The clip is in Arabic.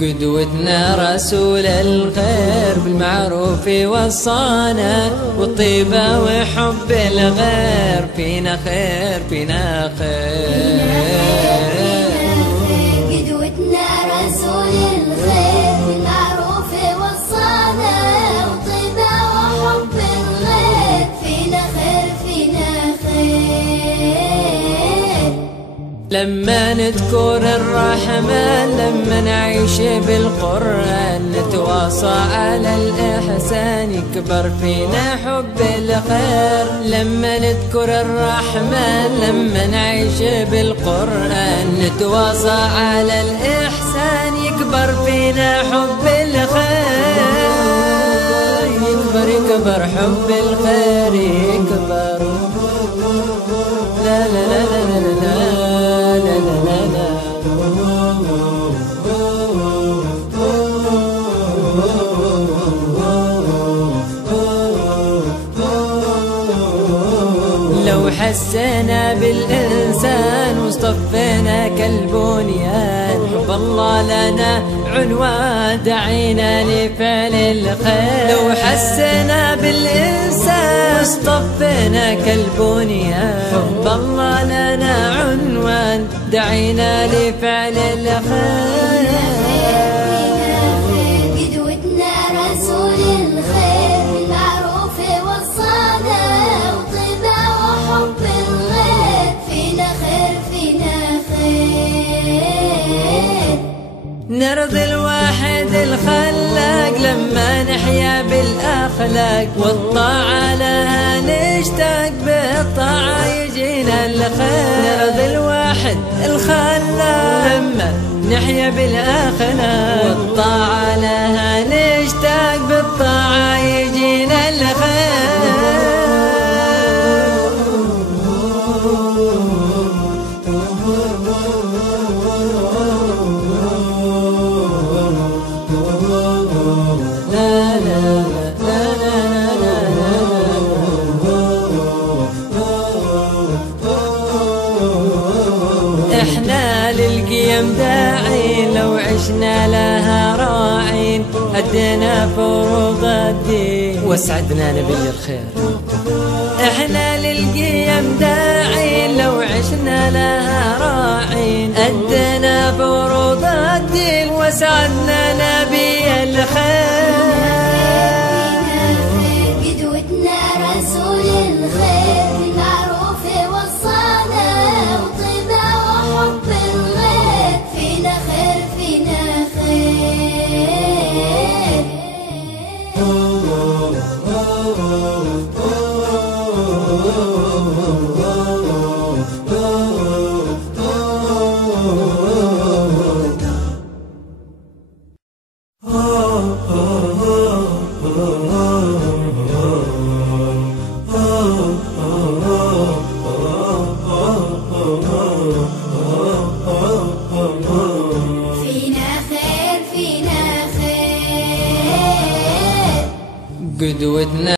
قدوتنا رسول الخير بالمعروف وصانا، والطيبة وحب الغير فينا خير فينا خير. قدوتنا رسول الخير بالمعروف وصانا، والطيبة وحب الغير فينا خير فينا خير. لما نذكر الرحمن، لما نعيش بالقرآن، نتواصى على الإحسان، يكبر فينا حب الخير. لما نذكر الرحمن، لما نعيش بالقرآن، نتواصى على الإحسان، يكبر فينا حب الخير. يكبر حب الخير يكبر. لا لا لا لا لا لا. لو حسنا بالإنسان واصطفينا كالبنيان، حب الله لنا عنوان، دعينا لفعل الخير. لو حسنا بالإنسان واصطفينا كالبنيان، حب الله لنا عنوان، دعينا لفعل الخير. قدوتنا رسول الخير بالمعروف وصانا، والطيبة وحب الغير فينا خير فينا خير. نرضي الواحد الخلاق لما نحيا بالأخلاق، والطاعة لها نشتاق، بالطاعة يجينا الخير. نرضي الواحد الخلاق لما نحيا بالأخلاق، والطاعة لها نشتاق، بالطاعة يجينا الخير. احنا للقيم داعين، لو عشنا لها راعين، أدينا فروض الدين واسعدنا نبي الخير. احنا للقيم داعين، لو عشنا لها راعين، أدينا فروض الدين واسعدنا نبي الخير. قدوتنا رسول الخير بالمعروف وصانا، والطيبة وحب الغير فينا خير فينا خير.